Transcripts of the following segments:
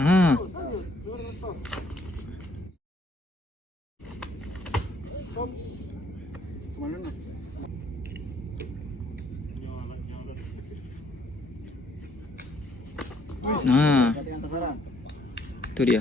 Hmm. Nah, itu dia.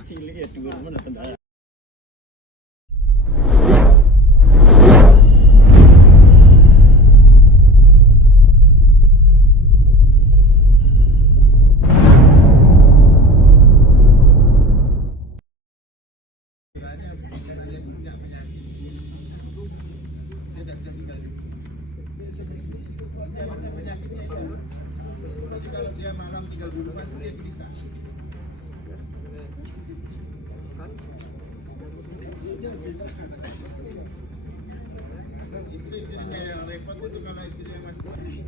Kalau dia malam tinggal di rumah dia bisa. Itu istrinya yang repot itu kalau istrinya masih.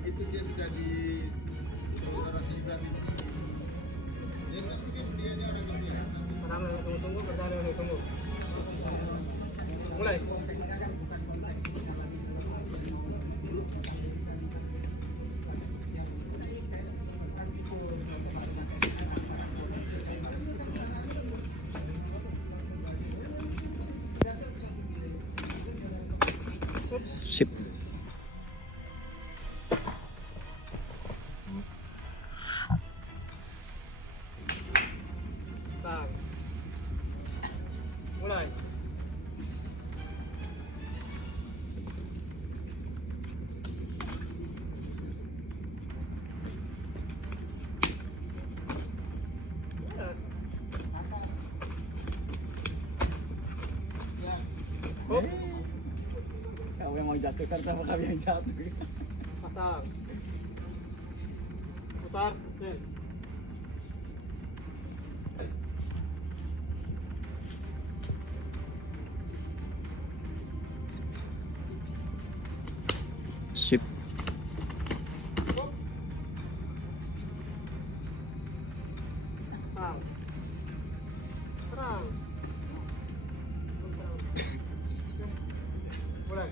Begitu dia sudah di saudara Sidan itu, ya tapi dia ada kesehatan. Tunggu, berjalan tunggu. Mulai. Sip. Mulai. Oh. Kau yang mau jatuhkan sama kau yang jatuh. Pasang. Putar. Sip. Pasang. Terang. Mulai.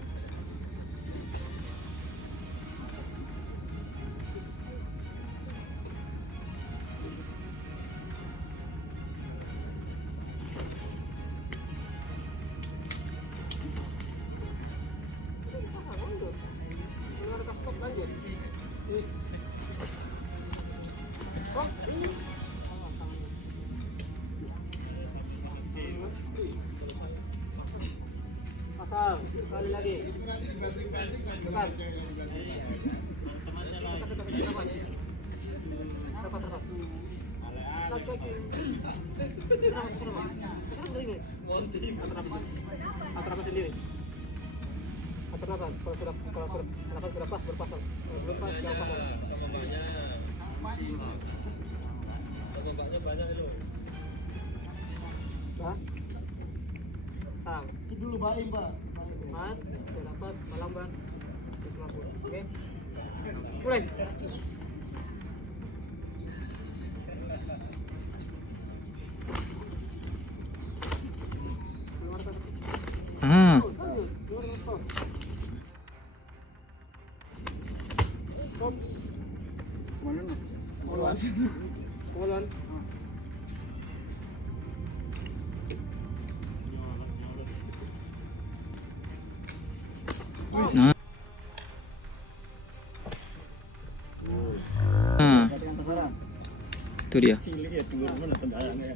Lanjut. Oh, ini. Pasang, sekali lagi. Tekan. Atur apa sendiri? Atur apa? Kalau sudah pas berpasang. Kalau belum pas jangan pasang. Sama mbaknya. Sama mbaknya banyak itu. Hah? Pasang. Itu dulu balik, Pak. Mas, sudah dapat malam ban. 150. Oke. Mulai. Hmm. Ulun. Nah. Nah, itu dia. Cilik ya, dulu mana tendangannya.